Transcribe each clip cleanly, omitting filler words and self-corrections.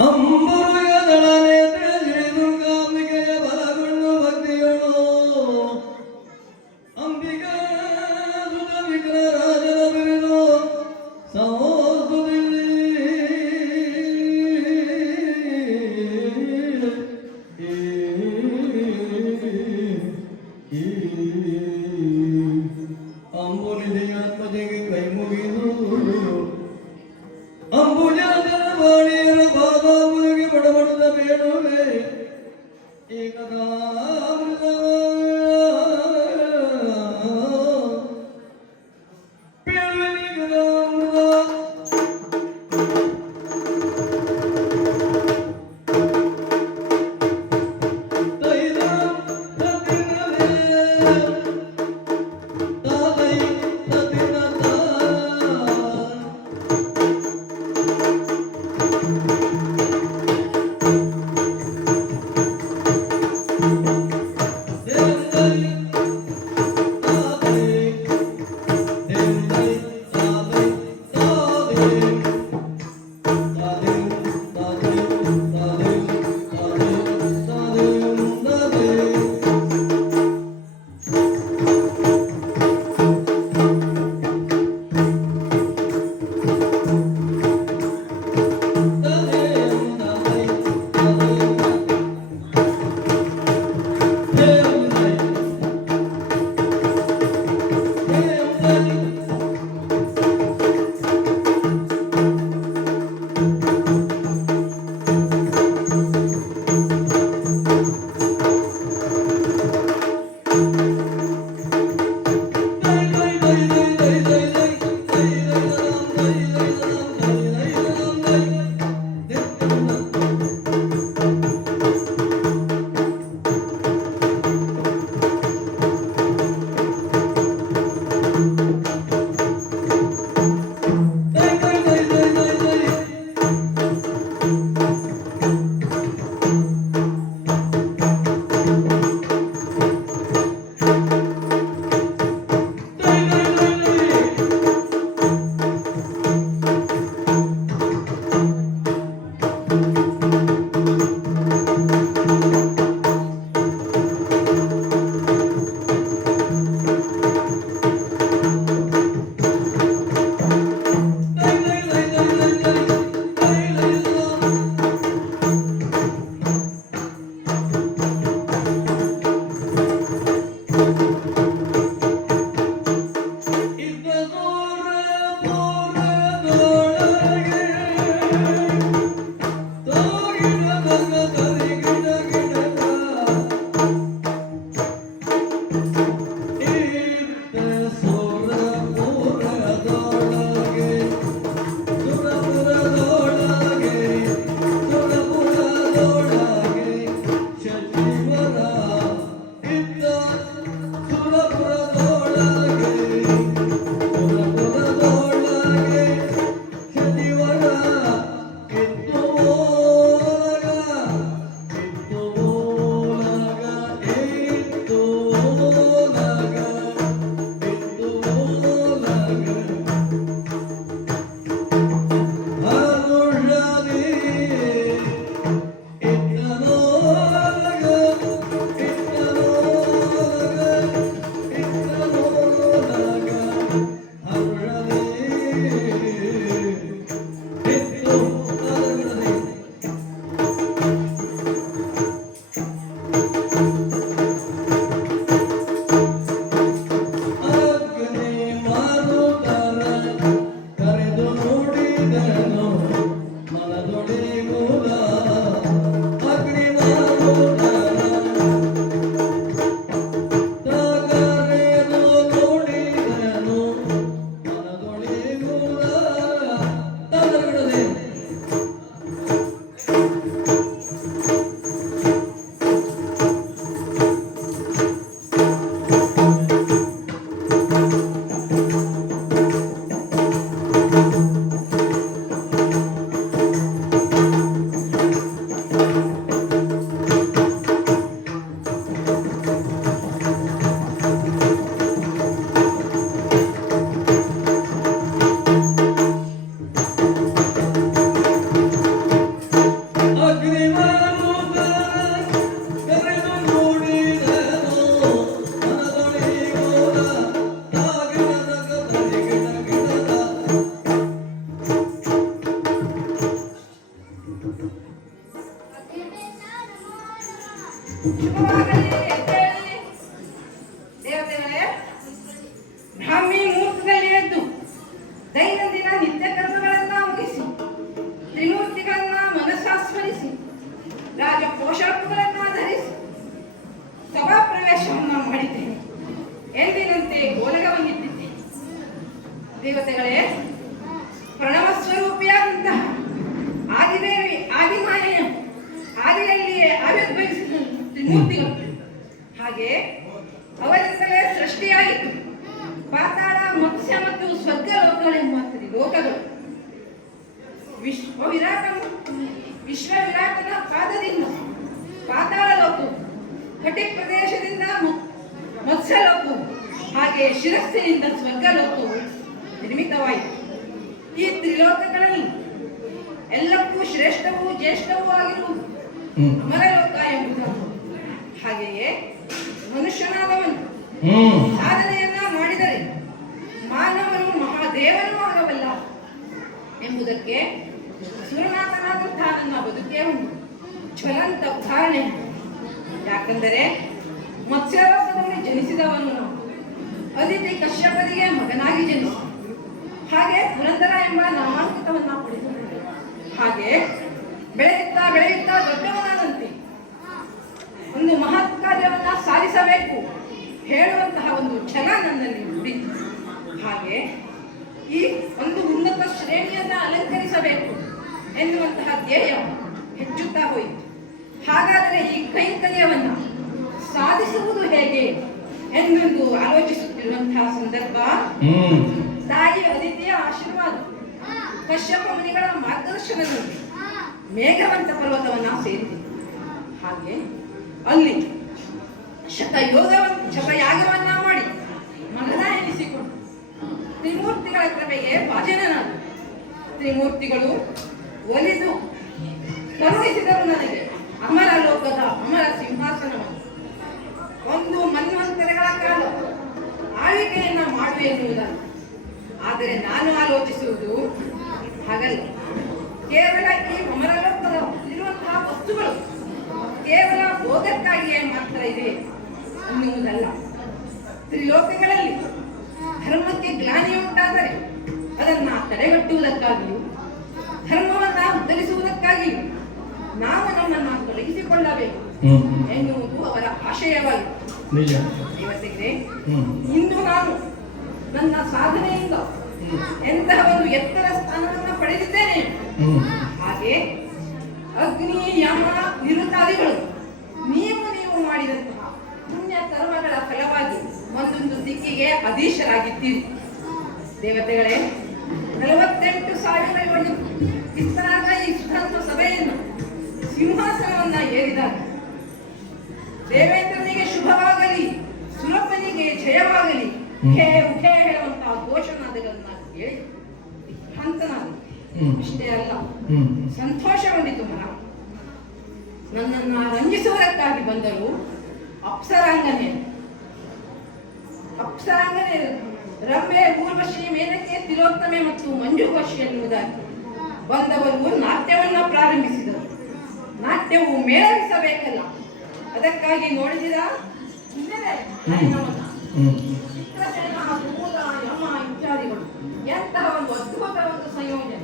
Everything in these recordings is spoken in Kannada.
ಅಂಬುರುಗದಳ ನೇತ್ರ ಶ್ರೀ ದುರ್ಗಾಂಬಿಕೆಯ ಬಲಗೊಂಡು ಭಕ್ತಿಯಳು ಅಂಬಿಕಾ ಸುತ ವಿಘ್ನರಾಜನ ಬಿರಿದು ಸಂಸ್ತುತಿಸಿ ಅಂಬುನಿಧಿಯಾತ್ಮಜೆಗೆ ಕೈ ಮುಗಿದು ಅಂಬುಜಾತನ ಬಾಣಿಯರ ಪಾದಾಂಬುದಿಗೆ ಬಡಬಡದ ಬೇಡು ದೇವತೆಗಳೇ, ಪ್ರಣವ ಸ್ವರೂಪಿಯಾದಂತಹ ಆದಿದೇವಿ ಆದಿಮಾಯೆಯ ಆದಿಯಲ್ಲಿಯೇ ಆವಿರ್ಭವಿಸಿದ ತ್ರಿಮೂರ್ತಿಗಳು. ಹಾಗೆ ಅವರಿಂದಲೇ ಸೃಷ್ಟಿಯಾಯಿತು ಪಾತಾಳ, ಮತ್ಸ್ಯ ಮತ್ತು ಸ್ವರ್ಗ ಲೋಕಗಳೆಂಬ ತ್ರಿಲೋಕಗಳು. ವಿಶ್ವವಿರಾಟನ ಪಾದದಿಂದ ಪಾತಾಳ ಲೋಕವು, ಕಟಿ ಪ್ರದೇಶದಿಂದ ಮತ್ಸ್ಯ ಲೋಕವು, ಹಾಗೆ ಶಿರಸ್ಸಿನಿಂದ ಸ್ವರ್ಗ ಲೋಕವು ನಿರ್ಮಿತವಾಯಿತು. ಈ ತ್ರಿಲೋಕಗಳಲ್ಲಿ ಎಲ್ಲಕ್ಕೂ ಶ್ರೇಷ್ಠವೂ ಜ್ಯೇಷ್ಠವೂ ಆಗಿರುವುದು ಅಮರಲೋಕ ಎಂಬುದು. ಹಾಗೆಯೇ ಮನುಷ್ಯನಾದವನು ಸಾಧನೆಯನ್ನ ಮಾಡಿದರೆ ಮಾನವನು ಮಹಾದೇವನೂ ಆಗಬಲ್ಲ ಎಂಬುದಕ್ಕೆ ಸುರನಾಥನಾದಂತಹ ನನ್ನ ಬದುಕೇ ಒಂದು ಜ್ವಲಂತ ಉದಾಹರಣೆ. ಯಾಕಂದರೆ ಮತ್ಸ್ಯಲೋಕದಲ್ಲಿ ಜನಿಸಿದವನು ಅದಿತಿ ಕಶ್ಯಪರಿಗೆ ಮಗನಾಗಿ ಜನಿಸಿ, ಹಾಗೆ ಪುರಂದರ ಎಂಬ ನಾಮಾಂಕಿತವನ್ನ ಪಡೆದು, ಹಾಗೆ ಬೆಳೆಯುತ್ತಾ ಬೆಳೆಯುತ್ತಾ ದೊಡ್ಡವನಾದಂತೆ ಒಂದು ಮಹತ್ ಕಾರ್ಯವನ್ನ ಸಾಧಿಸಬೇಕು ಹೇಳುವಂತಹ ಒಂದು ಛಲ ನನ್ನಲ್ಲಿ ಮೂಡಿತು. ಹಾಗೆ ಈ ಒಂದು ಉನ್ನತ ಶ್ರೇಣಿಯನ್ನ ಅಲಂಕರಿಸಬೇಕು ಎನ್ನುವಂತಹ ಧ್ಯೇಯ ಹೆಚ್ಚುತ್ತಾ ಹೋಯಿತು. ಹಾಗಾದರೆ ಈ ಕೈಂಕರ್ಯವನ್ನ ಸಾಧಿಸುವುದು ಹೇಗೆ ಎಂದು ಆಲೋಚಿಸುತ್ತಿರುವಂತಹ ಸಂದರ್ಭ ತಾಯಿ ಅದಿತಿಯ ಆಶೀರ್ವಾದ, ಕಶ್ಯಪ ಮುನಿಗಳ ಮಾರ್ಗದರ್ಶನದಲ್ಲಿ ಮೇಘವಂತ ಪರ್ವತವನ್ನ ಸೇರಿದೆ. ಹಾಗೆ ಅಲ್ಲಿ ಶತಯಾಗವನ್ನ ಮಾಡಿ ಮಗನ ಎನಿಸಿಕೊಂಡು ತ್ರಿಮೂರ್ತಿಗಳ ಕೃಪೆಗೆ ಭಾಜನನಾದ. ತ್ರಿಮೂರ್ತಿಗಳು ಒಲಿದು ಕರುಣಿಸಿದರು ನನಗೆ ಅಮರ ಲೋಕದ ಅಮರ ಸಿಂಹಾಸನವನ್ನು. ಒಂದು ಮನ್ವಂತರಗಳ ಕಾಲ ಆಳ್ವಿಕೆಯನ್ನ ಮಾಡುವೆ ಎನ್ನುವುದಲ್ಲ. ಆದರೆ ನಾನು ಆಲೋಚಿಸುವುದು ಹಾಗಲ್ಲ. ಕೇವಲ ಈ ಅಮರ ಲೋಕದ ಇರುವಂತಹ ವಸ್ತುಗಳು ಕೇವಲ ಭೋಗಕ್ಕಾಗಿಯೇ ಮಾತ್ರ ಇದೆ ಅನ್ನುವುದಲ್ಲ. ತ್ರಿಲೋಕಗಳಲ್ಲಿ ಧರ್ಮಕ್ಕೆ ಗ್ಲಾನಿ ಉಂಟಾದರೆ ಅದನ್ನ ತಡೆಗಟ್ಟುವುದಕ್ಕಾಗಿಯೂ ಧರ್ಮವನ್ನ ಉತ್ತರಿಸುವುದಕ್ಕಾಗಿಯೂ ನಾವು ನಮ್ಮನ್ನು ತೊಡಗಿಸಿಕೊಳ್ಳಬೇಕು ಎನ್ನುವುದು ಅವರ ಆಶಯವಾಗಿದೆ. ದೇವತೆಗೆ ಇಂದು ನಾನು ನನ್ನ ಸಾಧನೆಯಿಂದ ಎಂತಹ ಒಂದು ಎತ್ತರ ಸ್ಥಾನವನ್ನು ಪಡೆದಿದ್ದೇನೆ. ಹಾಗೆ ಅಗ್ನಿ, ಯಮ, ನಿರುತಾದಿಗಳು ನೀವು ಮಾಡಿದಂತಹ ಪುಣ್ಯ ಕರ್ಮಗಳ ಫಲವಾಗಿ ಒಂದೊಂದು ದಿಕ್ಕಿಗೆ ಅಧೀಶರಾಗಿದ್ದೀರಿ. ದೇವತೆಗಳೇ, 48,000 ಯೋಜನೆ ವಿಸ್ತಾರದ ಈ ಸುಧರ್ಮ ಸಭೆಯನ್ನು ಸಿಂಹಾಸನವನ್ನ ಏರಿದಾಗ ದೇವೇಂದ್ರನಿಗೆ ಶುಭವಾಗಲಿ, ಸುರಪನಿಗೆ ಜಯವಾಗಲಿ ಹೇಳುವಂತಹ ಘೋಷಣಾದಿಗಳನ್ನ ಕೇಳಿ ಹಂತನಾದ. ಇಷ್ಟೇ ಅಲ್ಲ, ಸಂತೋಷಗೊಂಡಿತು ಮನ. ನನ್ನನ್ನ ರಂಜಿಸುವುದಕ್ಕಾಗಿ ಬಂದರು ಅಪ್ಸರಾಂಗನೆ ರಮ್ಯೆ, ಊರ್ವಶಿ, ಮೇನಕೆ, ತಿಲೋತ್ತಮೆ ಮತ್ತು ಮಂಜುಘೋಷಿ ಎನ್ನುವುದಾಗಿ ಬಂದವರು ನಾಟ್ಯವನ್ನ ಪ್ರಾರಂಭಿಸಿದರು. ನಾಟ್ಯವು ಮೇಳವಿಸಬೇಕಲ್ಲ, ಅದಕ್ಕಾಗಿ ನೋಡಿದಿರ ಚಿತ್ರಸೇನ, ಭೂತ, ಯಮ ಇತ್ಯಾದಿಗಳು ಎಂತಹ ಒಂದು ಅದ್ಭುತ ಒಂದು ಸಂಯೋಜನೆ.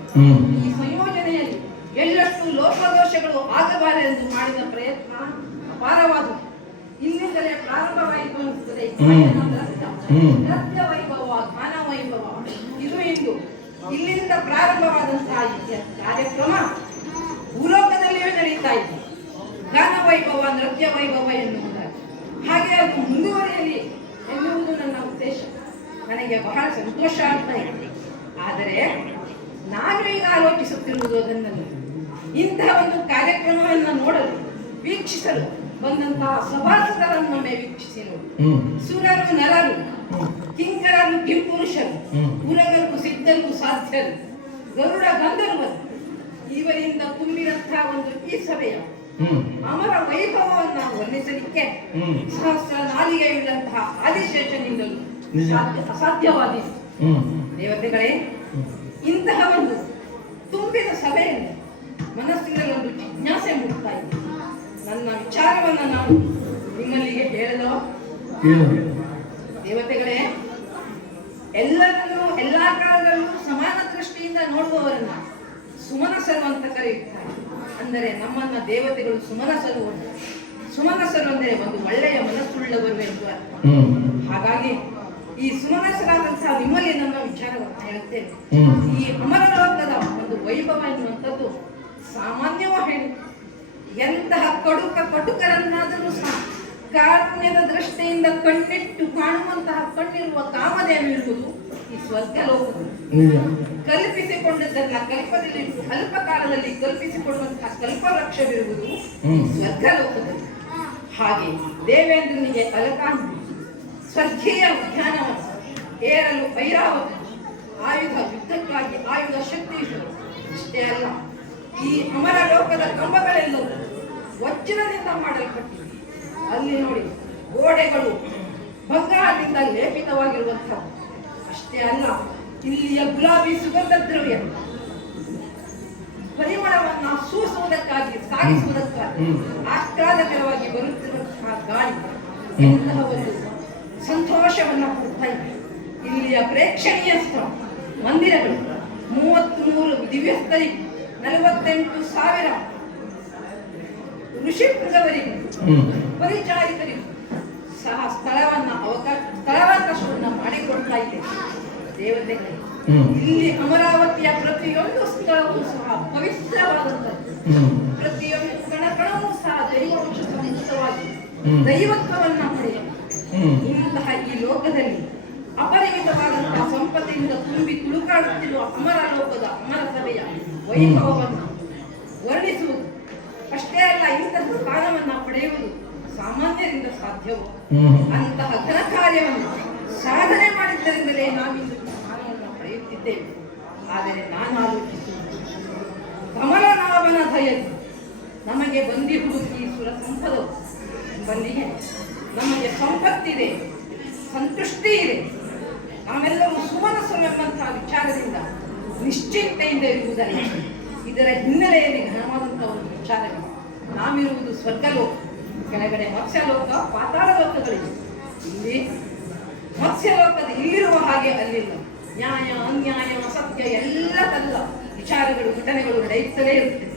ಈ ಸಂಯೋಜನೆಯಲ್ಲಿ ಎಳ್ಳಷ್ಟು ಲೋಪದೋಷಗಳು ಆಗಬಾರದೆಂದು ಮಾಡಿದ ಪ್ರಯತ್ನ ಅಪಾರವಾದವು. ಇಲ್ಲಿಂದಲೇ ಪ್ರಾರಂಭವಾಯಿತು ಅನಿಸುತ್ತದೆ. ನೃತ್ಯ ವೈಭವ, ಗಾನ ವೈಭವ ಇದು ಇಂದು ಇಲ್ಲಿಂದ ಪ್ರಾರಂಭವಾದಂತಹ ಕಾರ್ಯಕ್ರಮ ಭೂಲೋಕದಲ್ಲಿಯೇ ನಡೀತಾ ಇದೆ. ಗಾನ ವೈಭವ, ನೃತ್ಯ ವೈಭವ ಎನ್ನುವುದಾಗಿ ಹಾಗೆ ಅದು ಮುಂದುವರಿಯಲಿ ಎನ್ನುವುದು ನನ್ನ ಉದ್ದೇಶ. ನನಗೆ ಬಹಳ ಸಂತೋಷ ಆಗ್ತಾ ಇದೆ. ಆದರೆ ನಾನು ಈಗ ಆಲೋಚಿಸುತ್ತಿರುವುದು ಅದನ್ನಲ್ಲಿ, ಇಂತಹ ಒಂದು ಕಾರ್ಯಕ್ರಮವನ್ನು ನೋಡಲು, ವೀಕ್ಷಿಸಲು ಬಂದಂತಹ ಸಭಾಸದರನ್ನೊಮ್ಮೆ ವೀಕ್ಷಿಸಿ ನೋಡಿ. ಸುರರು, ನರರು, ಕಿಂಕರರು, ಕಿಂಪುರುಷರು, ಪುರಗರು, ಸಿದ್ಧರು, ಸಾಧ್ಯರು, ಗರುಡ, ಗಂಧರ್ವರು ಇವರಿಂದ ತುಂಬಿದಂತಹ ಒಂದು ಈ ಸಭೆಯ ಅಮರ ವೈಭವವನ್ನು ವರ್ಣಿಸಲಿಕ್ಕೆ ಸಹಸ್ರ ನಾಲಿಗೆಯುಳ್ಳಂತಹ ಆದಿಶೇಷನಿಂದಲೂ ಅಸಾಧ್ಯವಾದೀತು. ದೇವತೆಗಳೇ, ಇಂತಹ ಒಂದು ತುಂಬಿದ ಸಭೆಯಲ್ಲಿ ಮನಸ್ಸಿನಲ್ಲಿ ಒಂದು ಜಿಜ್ಞಾಸೆ ಮೂಡ್ತಾ ಇದೆ. ನನ್ನ ವಿಚಾರವನ್ನ ನಾನು ನಿಮ್ಮಲ್ಲಿಗೆ ಹೇಳಲು, ದೇವತೆಗಳೇ, ಎಲ್ಲರನ್ನೂ ಎಲ್ಲಾ ಕಾಲದಲ್ಲೂ ಸಮಾನ ದೃಷ್ಟಿಯಿಂದ ನೋಡುವವರನ್ನ ಸುಮನಸರು ಅಂತ ಕರೆಯುತ್ತಾರೆ. ಅಂದರೆ ನಮ್ಮನ್ನ ದೇವತೆಗಳು ಸುಮನಸರು ಅಂದರೆ ಒಂದು ಒಳ್ಳೆಯ ಮನಸ್ಸುಳ್ಳವರು ಎಂದು ಅರ್ಥ. ಹಾಗಾಗಿ ಈ ಸುಮನಸರಾದಂತಹ ನಿಮ್ಮಲ್ಲಿ ನಮ್ಮ ವಿಚಾರವನ್ನು ಹೇಳುತ್ತೇನೆ. ಹ್ಮ್. ಈ ಅಮರಲೋಕದ ಒಂದು ವೈಭವ ಎನ್ನುವಂಥದ್ದು ಸಾಮಾನ್ಯವೂ ಹೇಳಿ ಎಂತಹ ಕಟುಕರನ್ನಾದರೂ ಸಹ ಕಾರುಣ್ಯದ ದೃಷ್ಟಿಯಿಂದ ಕಣ್ಣಿಟ್ಟು ಕಾಣುವಂತಹ ಕಣ್ಣಿರುವ ಕಾಮಧೇನುವಿರುವುದು ಈ ಸ್ವರ್ಗಲೋಕದಲ್ಲಿ. ನಿಜ. ಕಲ್ಪಿಸಿಕೊಂಡದ್ದನ್ನ ಕಲ್ಪದಲ್ಲಿ ಅಲ್ಪ ಕಾಲದಲ್ಲಿ ಕಲ್ಪಿಸಿಕೊಳ್ಳುವಂತಹ ಕಲ್ಪವೃಕ್ಷವಿರುವುದು ಸ್ವರ್ಗಲೋಕದಲ್ಲಿ. ಹಾಗೆ ದೇವೇಂದ್ರನಿಗೆ ಅಲಕಾಂತಿ ಸ್ವರ್ಗೀಯ ಉದ್ಯಾನವನ್ನು ಏರಲು ಐರಾವತ ಆಯುಧ ಯುದ್ಧಕ್ಕಾಗಿ ಆಯುಧ ಶಕ್ತಿಯುತರು. ಇಷ್ಟೇ ಅಲ್ಲ, ಈ ಅಮರ ಲೋಕದ ಕಂಬಗಳೆಲ್ಲವೂ ವಜ್ರದಿಂದ ಮಾಡಲ್ಪಟ್ಟಿವೆ. ಅಲ್ಲಿ ನೋಡಿ ಗೋಡೆಗಳು ಬಂಗಾರದಿಂದ ಲೇಪಿತವಾಗಿರುವಂಥವು. ಅಷ್ಟೇ ಅಲ್ಲ, ಇಲ್ಲಿಯ ಗುಲಾಬಿ ಸುಗಂಧ ದ್ರವ್ಯ ಪರಿಮಳವನ್ನ ಸೂಸುವುದಕ್ಕಾಗಿ ಸಾಗಿಸುವುದಕ್ಕಾಗಿ ಆಹ್ಲಾದಕರವಾಗಿ ಬರುತ್ತಿರುವಂತಹ ಗಾಳಿ ಎಂತಹ ಒಂದು ಸಂತೋಷವನ್ನ ಕೊಡ್ತಾ ಇದೆ. ಇಲ್ಲಿಯ ಪ್ರೇಕ್ಷಣೀಯ ಸ್ಥಳ ಮಂದಿರಗಳು 33 ದಿವ್ಯಸ್ಥರಿ 48,000 ಋಷಿಪುಂಗವರಿಗೂ ಪರಿಚಾರಿಕರಿಗೂ ಸಹ ಸ್ಥಳಾವಕಾಶವನ್ನ ಮಾಡಿಕೊಡ್ತಾ ಇದೆ ದೇವತೆಗಳು. ಇಲ್ಲಿ ಅಮರಾವತಿಯ ಪ್ರತಿಯೊಂದು ಸ್ಥಳವೂ ಸಹ ಪವಿತ್ರವಾದಂಥದ್ದು. ಪ್ರತಿಯೊಂದು ಕಣಕಣವೂ ಸಹ ದೈವಾಂಶ ಸಂಯುಕ್ತವಾಗಿ ದೈವತ್ವವನ್ನ ಪಡೆಯಲು ಇಂತಹ ಈ ಲೋಕದಲ್ಲಿ ಅಪರಿಮಿತವಾದಂತಹ ಸಂಪತ್ತಿನಿಂದ ತುಂಬಿ ತುಳುಕಾಡುತ್ತಿರುವ ಅಮರ ಲೋಕದ ಅಮರ ಸಭೆಯ ವೈಭವವನ್ನು ವರ್ಣಿಸುವುದು ಅಷ್ಟೇ ಅಲ್ಲ, ಇಂತಹ ಸ್ಥಾನವನ್ನ ಪಡೆಯುವುದು ಸಾಮಾನ್ಯರಿಂದ ಸಾಧ್ಯವೋ ಅಂತಹ ಘನ ಕಾರ್ಯವನ್ನು ಸಾಧನೆ ಮಾಡಿದ್ದರಿಂದಲೇ ನಾವಿಂದು ಸ್ಥಾನವನ್ನು ಪಡೆಯುತ್ತಿದ್ದೇವೆ. ಆದರೆ ನಾನು ಆಲೋಚಿಸುವುದು ಕಮಲನಾಭನ ದಯೆಯಲ್ಲಿ ನಮಗೆ ಬಂದಿರುವುದು ಈ ಸುರ ಸಂಪದವು. ಬಂದಿಗೆ ನಮಗೆ ಸಂಪತ್ತಿದೆ, ಸಂತುಷ್ಟಿ ಇದೆ, ನಾವೆಲ್ಲರೂ ಸುಮನಸ್ಸೆಂಬಂತಹ ವಿಚಾರದಿಂದ ನಿಶ್ಚಿಂತೆಯಿಂದ ಇರುವುದಲ್ಲ. ಇದರ ಹಿನ್ನೆಲೆಯಲ್ಲಿ ಘನವಾದಂತಹ ಒಂದು ವಿಚಾರಗಳು. ನಾವಿರುವುದು ಸ್ವರ್ಗಲೋಕ, ಕೆಳಗಡೆ ಮತ್ಸ್ಯಲೋಕ, ಪಾತಾಳ ಲೋಕಗಳಿವೆ. ಇಲ್ಲಿ ಮತ್ಸ್ಯಲೋಕದ ಇಲ್ಲಿರುವ ಹಾಗೆ ಅಲ್ಲಿಲ್ಲ. ನ್ಯಾಯ ಅನ್ಯಾಯ ಅಸತ್ಯ ಎಲ್ಲದಲ್ಲ ವಿಚಾರಗಳು ಘಟನೆಗಳು ನಡೆಯುತ್ತಲೇ ಇರುತ್ತವೆ.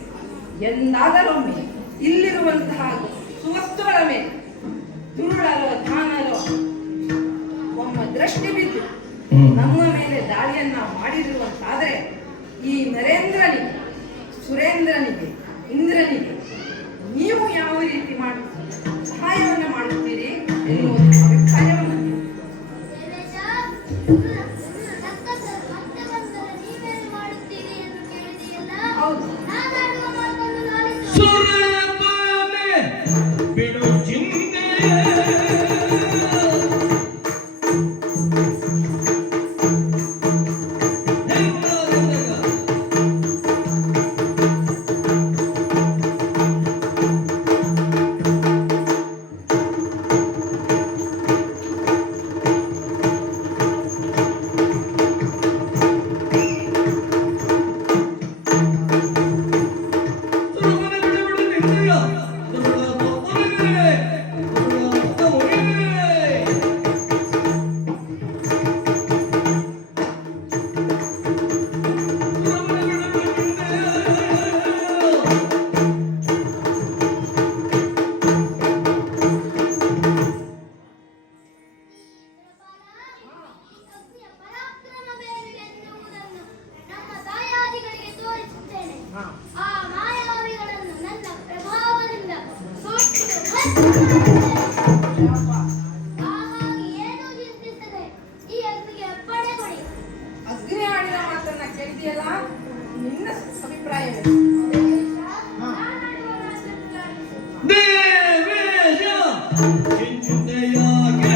ಎಂದಾದರೊಮ್ಮೆ ಇಲ್ಲಿರುವಂತಹ ಸುವಸ್ತುಗಳ ಮೇಲೆ ತುರುಳರೋ ಧಾನರೋ ಒಮ್ಮ ದೃಷ್ಟಿ ಬಿದ್ದು ನಮ್ಮ ಮೇಲೆ ದಾಳಿಯನ್ನ ಮಾಡಿರುವಂತಾದರೆ ಈ ನರೇಂದ್ರನಿಗೆ, ಸುರೇಂದ್ರನಿಗೆ, ಇಂದ್ರನಿಗೆ ನೀವು ಯಾವ ರೀತಿ ಸಹಾಯವನ್ನು ಮಾಡುತ್ತೀರಿ ಎನ್ನುವ ಅಭಿಪ್ರಾಯವನ್ನು ಹೌದು. ಬಿಡು ಚಿಂತೆ ಅಗ್ನಿ ಆಡಿದ ಮಾತನ್ನ ಕೇಳಿದೆಯಲ್ಲ, ನಿನ್ನ ಅಭಿಪ್ರಾಯವೇ? ದೇವೇಶ ಚಿಂತೆಯಾಗೆ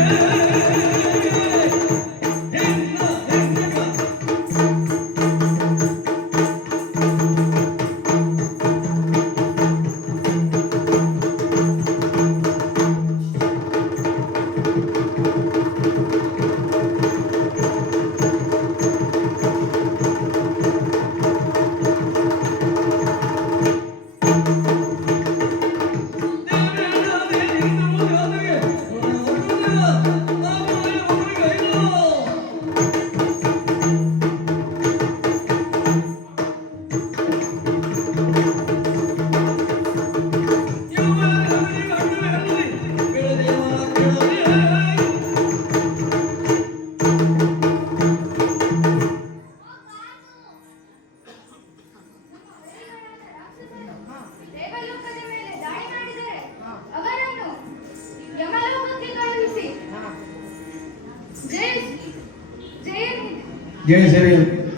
ಜಯಸಿರಿ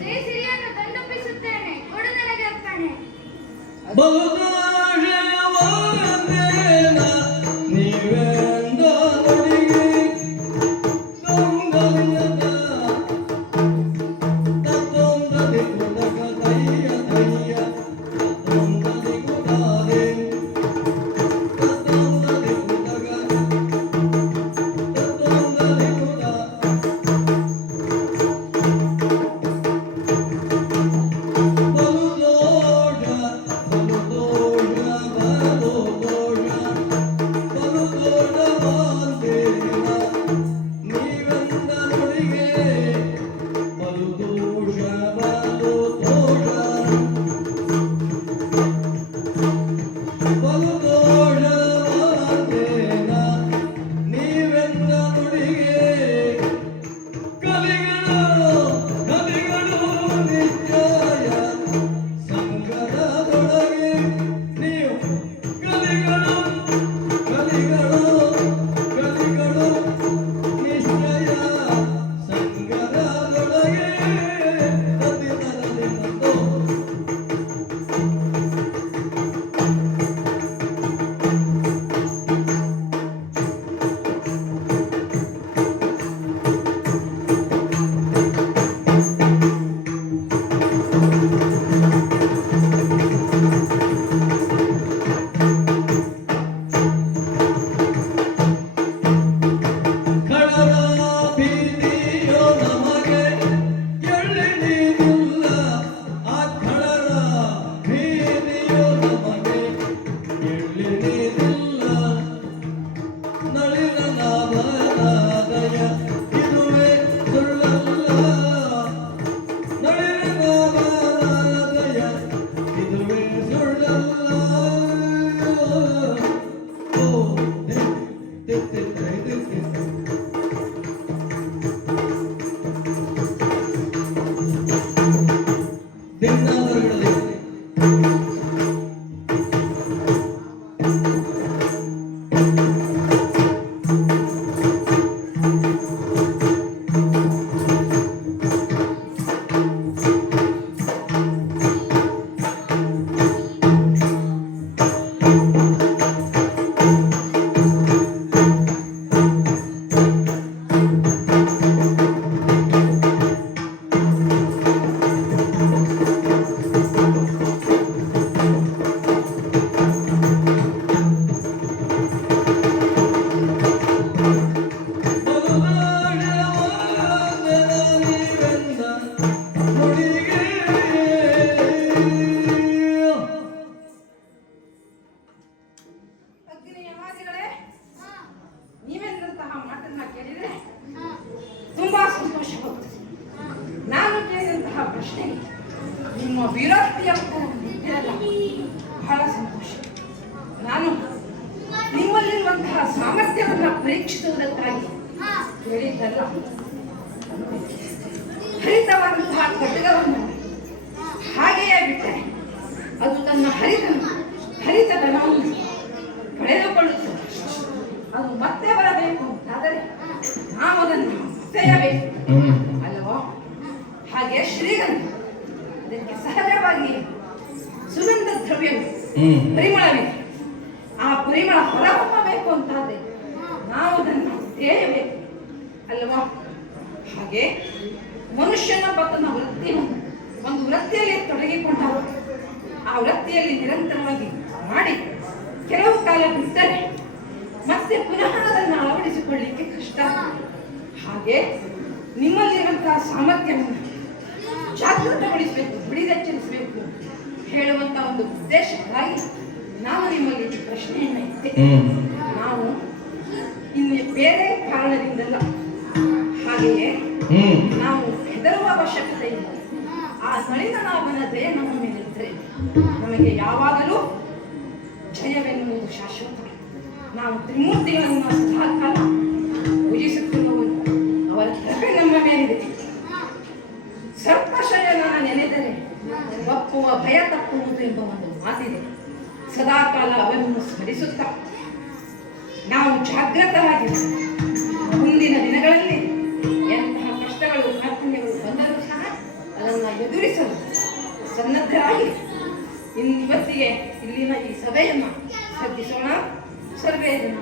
ಜಯಸಿರಿಯನ್ನು ತಂದೊಪ್ಪಿಸುತ್ತೇನೆ. ಕೊಡು ನನಗೆ ಅಪ್ಪಣೆ. ಬಲುದಾಶಯವಂದೇನ ನೀವೆಂದ ನುಡಿಗೆ ಗಂಗಲಿಂಗದ ತತ್ತೊಂದದಿ ಕುದಕ ದಯ್ಯ ದಯ್ಯ ತತ್ತೊಂದದಿ ಕುದಾದೆ ತತ್ತೊಂದದಿ ಕುದಕ ತತ್ತೊಂದದಿ ಕುದ ಅಗ್ನಿಯವಾದಿಗಳೇ, ನೀವೆಂದಂತಹ ಮಾತನ್ನ ಕೇಳಿದ್ರೆ ತುಂಬಾ ಸಂತೋಷವಾಗುತ್ತದೆ. ನಾನು ಕೇಳಿದಂತಹ ಪ್ರಶ್ನೆಗೆ ನಿಮ್ಮ ವಿರಕ್ತಿಯ ಉತ್ತರವಿರಲ್ಲ. ಬಹಳ ಸಂತೋಷ. ನಾನು ನಿಮ್ಮಲ್ಲಿರುವಂತಹ ಸಾಮರ್ಥ್ಯವನ್ನ ಪರೀಕ್ಷಿಸುವುದಕ್ಕಾಗಿ ಹೇಳಿದ್ದಲ್ಲ. ಹರಿತವಾದಂತಹ ಖಡ್ಗವನ್ನು ಹಾಗೆಯೇ ಬಿಟ್ಟರೆ ಅದು ತನ್ನ ಹರಿತತನವನ್ನು ಕಳೆದುಕೊಳ್ಳುತ್ತದೆ. ಅದು ಮತ್ತೆ ಬರಬೇಕು ಅಂತಾದರೆ ನಾವು ಅದನ್ನು ತೆಗೆಯಬೇಕು ಅಲ್ಲವೋ? ಹಾಗೆ ಶ್ರೀಗಂಧ ಅದಕ್ಕೆ ಸಹಜವಾಗಿ ಸುಗಂಧ ದ್ರವ್ಯವು ಪರಿಮಳವಿದೆ. ಆ ಪರಿಮಳ ಹೊರಹೊಮ್ಮಬೇಕು ಅಂತಾದ್ರೆ ನಾವು ಅದನ್ನು ತೆಗೆಯಬೇಕು ಅಲ್ವಾ? ಹಾಗೆ ಮನುಷ್ಯನೊಬ್ಬ ತನ್ನ ಒಂದು ವೃತ್ತಿಯಲ್ಲಿ ತೊಡಗಿಕೊಂಡವರು ಆ ವೃತ್ತಿಯಲ್ಲಿ ನಿರಂತರವಾಗಿ ಮಾಡಿ ಕೆಲವು ಕಾಲ ಬಿಟ್ಟರೆ ಮತ್ತೆ ಪುನಃ ಅದನ್ನು ಅಳವಡಿಸಿಕೊಳ್ಳಿಕ್ಕೆ ಕಷ್ಟ. ಹಾಗೆ ನಿಮ್ಮಲ್ಲಿರುವಂತಹ ಸಾಮರ್ಥ್ಯವನ್ನು ಜಾಗೃತಗೊಳಿಸಬೇಕು, ಬಿಡಿದೆಚ್ಚರಿಸಬೇಕು ಹೇಳುವಂತ ಒಂದು ಉದ್ದೇಶಕ್ಕಾಗಿ ನಾನು ನಿಮ್ಮಲ್ಲಿ ಪ್ರಶ್ನೆಯನ್ನ ಇಟ್ಟೆ. ನಾವು ಇನ್ನು ಬೇರೆ ಕಾರಣದಿಂದಲ್ಲ, ಹಾಗೆಯೇ ನಾವು ಹೆದರುವ ಅವಶ್ಯಕತೆ ಇಲ್ಲ. ಆ ನಳಿನನಾಭನ ದಯೆ ನಮ್ಮ ಮೇಲಿದ್ದರೆ ನಮಗೆ ಯಾವಾಗಲೂ ಜಯವೆನ್ನುವುದು ಶಾಶ್ವತ. ನಾವು ತ್ರಿಮೂರ್ತಿಗಳನ್ನು ಸದಾಕಾಲ ಪೂಜಿಸುತ್ತಿರುವವರು, ಅವರ ಕೃಪೆ ನಮ್ಮ ಮೇಲಿದೆ. ಸರ್ಪಶಯನ ನೆನೆದರೆ ಒಪ್ಪುವ ಭಯ ತಪ್ಪುವುದು ಎಂಬ ಒಂದು ಮಾತಿದೆ. ಸದಾಕಾಲ ಅವರನ್ನು ಸ್ಮರಿಸುತ್ತಾ ನಾವು ಜಾಗೃತರಾಗಿದ್ದೇವೆ. ಮುಂದಿನ ದಿನಗಳಲ್ಲಿ ಎಂತಹ ಕಷ್ಟಗಳು ಕಾರ್ಪಣ್ಯಗಳು ಬಂದರೂ ಸಹ ಎದುರಿಸಲು ಸನ್ನದ್ಧರಾಗಿ ಇವತ್ತಿಗೆ ಇಲ್ಲಿನ ಈ ಸಭೆಯನ್ನು ಶ್ರದ್ಧಿಸೋಣ. ಸರ್ವೇ ಜನ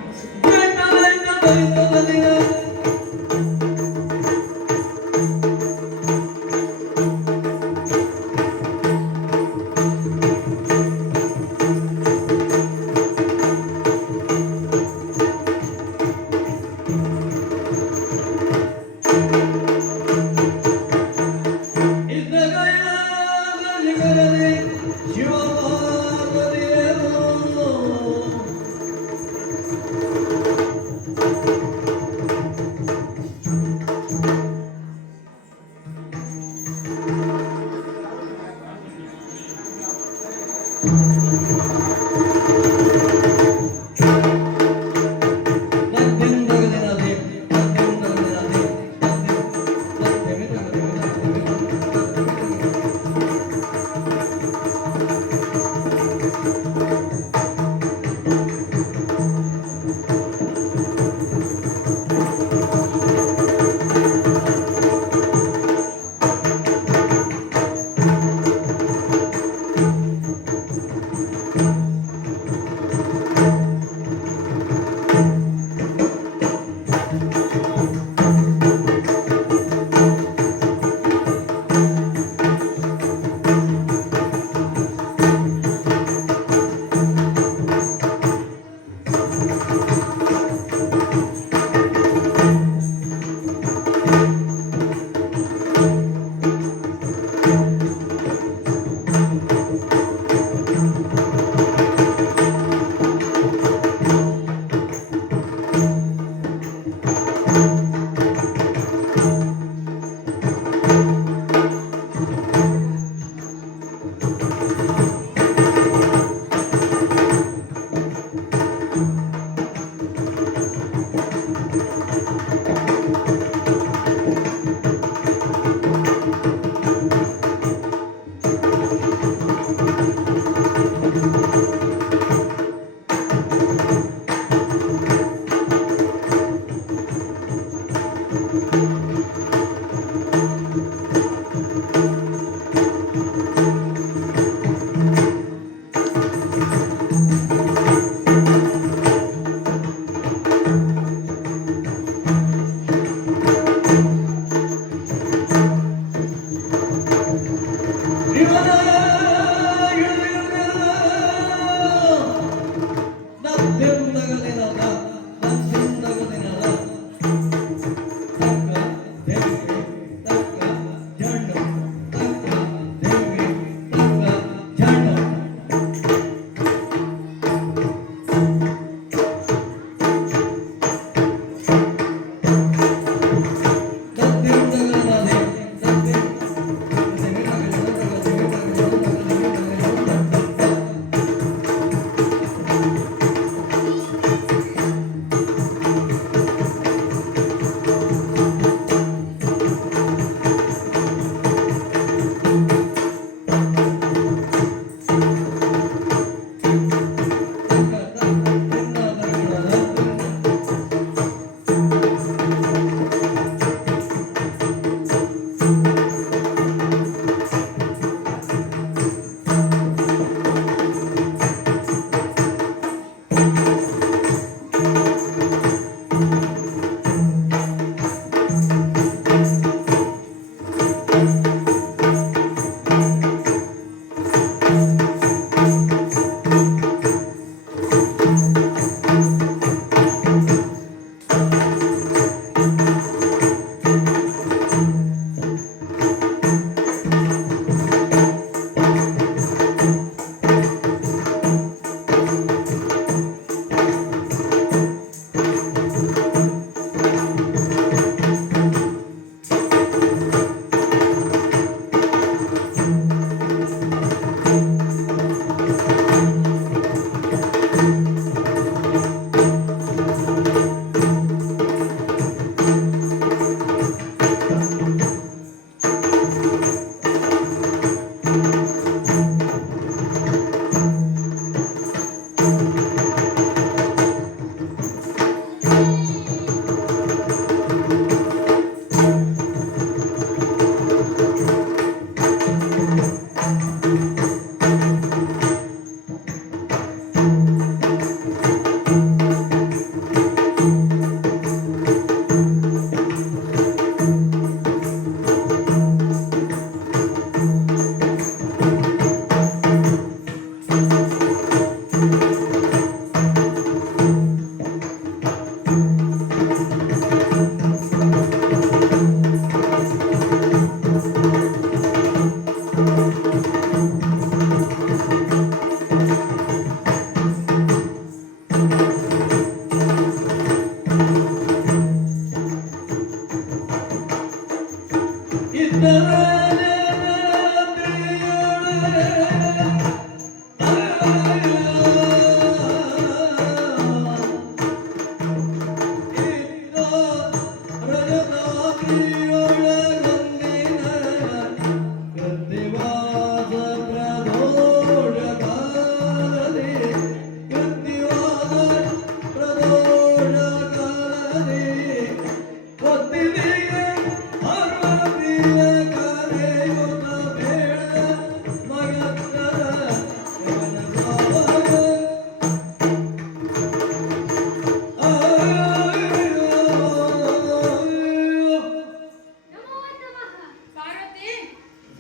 ನಮೋ ನಮಃ. ಪಾರ್ವತಿ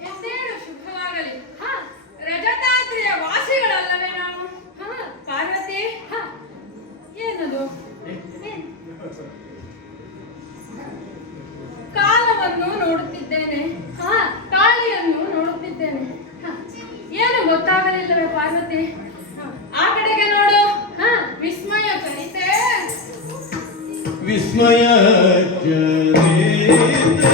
ಎಂದೇನು ಶುಭವಾಗಲಿ. ಹಾ ರಜತಾದ್ರಿಯ ವಾಸಿಗಳಲ್ಲವೇ ನಾವು? ಹಾ ಪಾರ್ವತಿ ಹಾ ಏನದು? ಏನ್? ಕಾಲವನ್ನು ನೋಡುತ್ತಿದ್ದೇನೆ, ಹಾ ಕಾಳಿಯನ್ನು ನೋಡುತ್ತಿದ್ದೇನೆ. ಹಾ ಏನು ಗೊತ್ತಾಗಲಿಲ್ಲವೇ ಪಾರ್ವತಿ? ಹಾ ಆ ಕಡೆಗೆ ನೋಡು. ಹಾ ವಿಸ್ಮಯ ಕಲಿತೆ. ವಿಸ್ಮಯ ಚರಿತೆ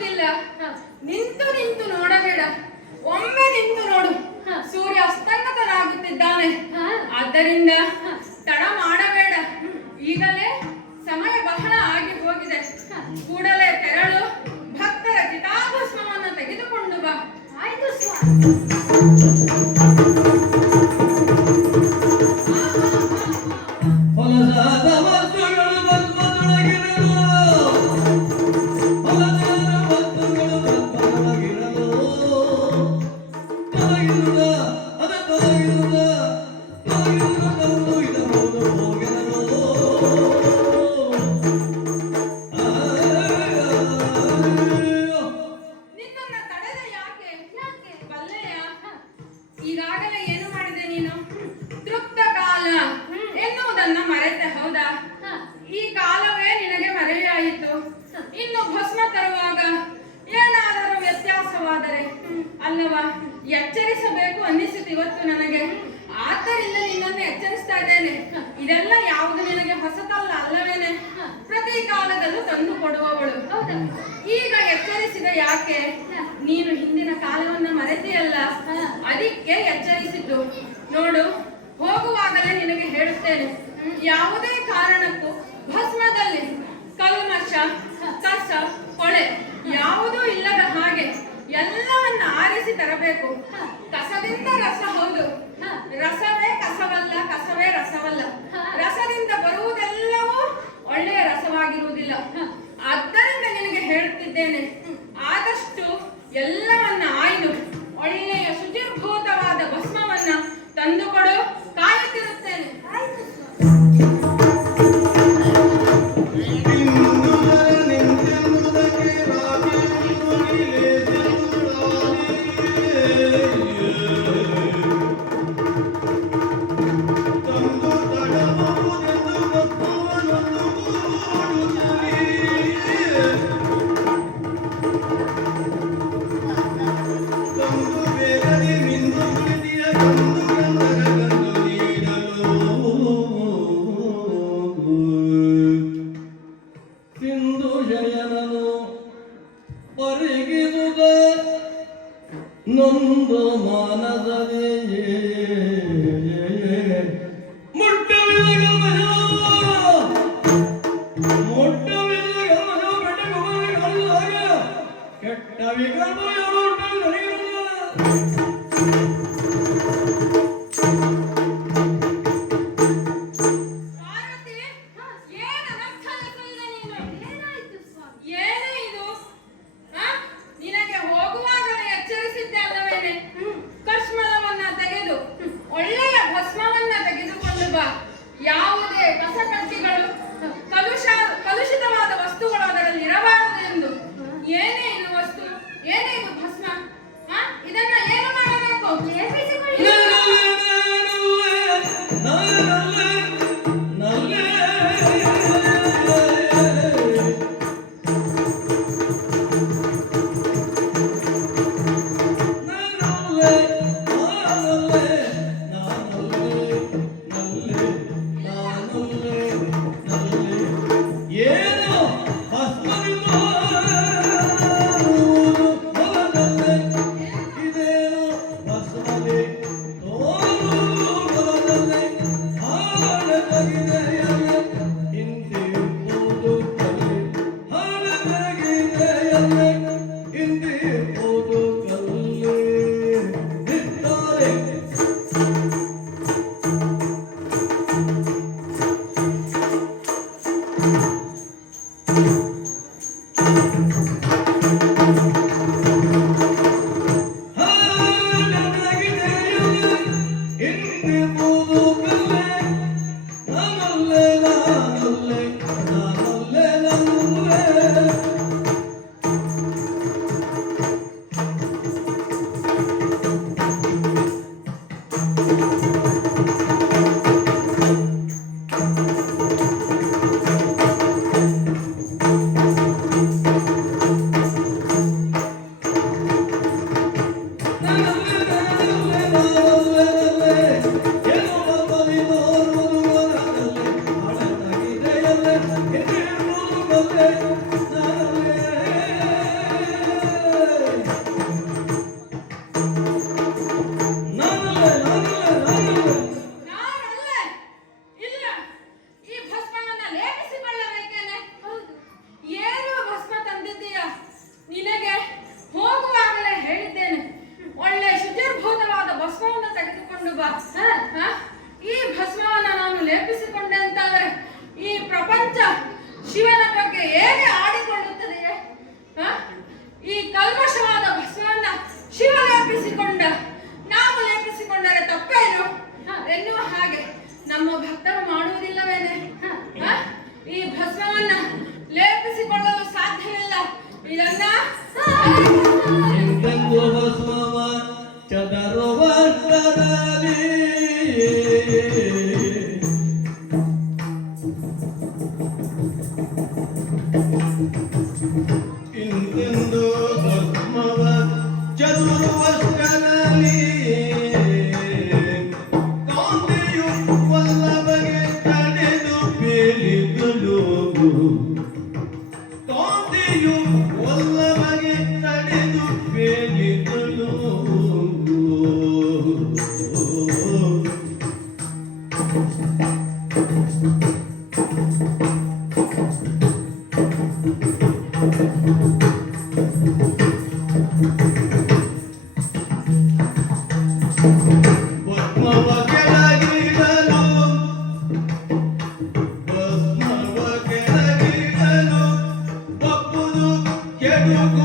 ಆಗುವುದಿಲ್ಲ. ನಿಂತು ನಿಂತು ನೋಡಬೇಡ, ಒಮ್ಮೆ ನಿಂತು ನೋಡು. ಸೂರ್ಯ ಅಸ್ತಂಗತನಾಗುತ್ತಿದ್ದಾನೆ. ಆದ್ದರಿಂದ ತಡ ಮಾಡಬೇಡ. ಈಗಲೇ ಸಮಯ ಬಹಳ ಆಗಿ ಹೋಗಿದೆ. ಕೂಡಲೇ ತೆರಳು, ಭಕ್ತರ ಚಿತಾಭಸ್ಮವನ್ನು ತೆಗೆದುಕೊಂಡು ಬಾ. ಆಯ್ತು ಸ್ವಾಮಿ. ಹೊಲಸಾದ ವಸ್ತುಗಳು ಭಸ್ಮದೊಳಗಿರಲು, ಹೊಲಸಾದ ವಸ್ತುಗಳು ಭಸ್ಮದೊಳಗಿರಲು, ತೊಲಗಿರುವುದ ಅದ ತೊಲಗಿರುವುದ ತಂದು ಇದಬಹುದು ಹೋಗಿರಲು. ನಿನ್ನನ್ನ ತಡೆದ ಯಾಕೆ ಬಲ್ಲೆಯ? ಈಗಾಗಲೇ ಏನು ಮಾಡಿದೆ ನೀನು? ತೃಪ್ತ ಕಾಲ ಎನ್ನುವುದನ್ನ ಮರೆತೆ, ಹೌದಾ? ಈ ಕಾಲವೇ ನಿನಗೆ ಮರೆಯಾಯಿತು. ಇನ್ನು ಭಸ್ಮ ತರುವಾಗ ಏನಾದರೂ ವ್ಯತ್ಯಾಸವಾದರೆ ಅಲ್ಲವಾ ಎಚ್ಚರಿಸಬೇಕು ಅನ್ನಿಸಿತು ಇವತ್ತು ನನಗೆ. ಆದ್ದರಿಂದ ನಿನ್ನನ್ನು ಎಚ್ಚರಿಸ್ತಾ ಇದ್ದೇನೆ. ಇದೆಲ್ಲ ಯಾವುದು ನಿನಗೆ ಹೊಸತಲ್ಲ ಅಲ್ಲವೇನೆ? ಪ್ರತಿ ಕಾಲದಲ್ಲೂ ತಂದು ಕೊಡುವವಳು. ಈಗ ಎಚ್ಚರಿಸಿದ ಯಾಕೆ? ನೀನು ಹಿಂದಿನ ಕಾಲವನ್ನ ಮರೆತಿಯಲ್ಲ, ಅದಕ್ಕೆ ಎಚ್ಚರಿಸಿದ್ದು. ನೋಡು, ಹೋಗುವಾಗಲೇ ನಿನಗೆ ಹೇಳುತ್ತೇನೆ, ಯಾವುದೇ ಕಾರಣಕ್ಕೂ ಭಸ್ಮದಲ್ಲಿ ಕಲ್ಮಶ, ಕಸ, ಕೊಳೆ ಯಾವುದೂ ಇಲ್ಲದ ಹಾಗೆ ಎಲ್ಲವನ್ನ ಆರಿಸಿ ತರಬೇಕು. ಕಸದಿಂದ ರಸ ಹೌದು, ರಸವೇ ಕಸವಲ್ಲ, ಕಸವೇ ರಸವಲ್ಲ. ರಸದಿಂದ ಬರುವುದೆಲ್ಲವೂ ಒಳ್ಳೆಯ ರಸವಾಗಿರುವುದಿಲ್ಲ. ಆದ್ದರಿಂದ ನಿನಗೆ ಹೇಳುತ್ತಿದ್ದೇನೆ, ಆದಷ್ಟು ಎಲ್ಲವನ್ನ ಆಯ್ದು ಒಳ್ಳೆಯ ಶುಚಿರ್ಭೂತವಾದ ಭಸ್ಮವನ್ನ ತಂದುಕೊಡು. ಕಾಯುತ್ತಿರುತ್ತೇನೆ. ಸಿಂಧು ಶಯನನು ಪರಿಗಿದುದ ನೊಂದು ಮಾನಸವೇ ಮುಟ್ಟವಿಲ್ಲ ಗಮನ, ಮುಟ್ಟವಿಲ್ಲ ಗಮನ, ಬೆಟ್ಟಗುಮನೆ ಕಲಿದಾಗ ಕೆಟ್ಟ ವಿಕಲ್ಪ ಯಾವೊಟ್ಟು ನನಗಿರಲ್ಲ. ಪಾರ್ವತಿ, ಏನು ಅನರ್ಥ ಎಸಗಿದೆ ನೀನು? ಏನಾಯ್ತು ಸ್ವಾಮಿ? ಏನು ಇದು? ನಿನಗೆ ಹೋಗುವಾಗಲೇ ಎಚ್ಚರಿಸಿದ್ದೆ ಅಲ್ಲವೇನೆ? ಕಶ್ಮಲವನ್ನ ತೆಗೆದು ಒಳ್ಳೆಯ ಭಸ್ಮವನ್ನ ತೆಗೆದುಕೊಂಡು ಬಾ. ಯಾವುದೇ ಕಸಕಡ್ಡಿಗಳು, ಕಲುಷಿತವಾದ ವಸ್ತುಗಳು ಅದರಲ್ಲಿ ಇರಬಾರದು ಎಂದು. ಏನೇ ಇದು ವಸ್ತು? ಏನೇ ಇದು ಭಸ್ಮ? ಇದನ್ನ ಏನು ಮಾಡಬೇಕು? ಏನು ಭಸ್ಮವಿಲ್ಲ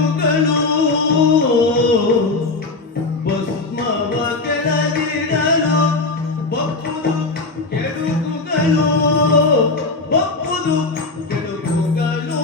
ಕೆಡುಕುಗಳು ಭಸ್ಮವ ಕೆಳಗಿಡಲು ಬಪ್ಪುದು ಕೆಡುಕುಗಳು ಬಪ್ಪುದು ಕೆಡುಕುಗಳು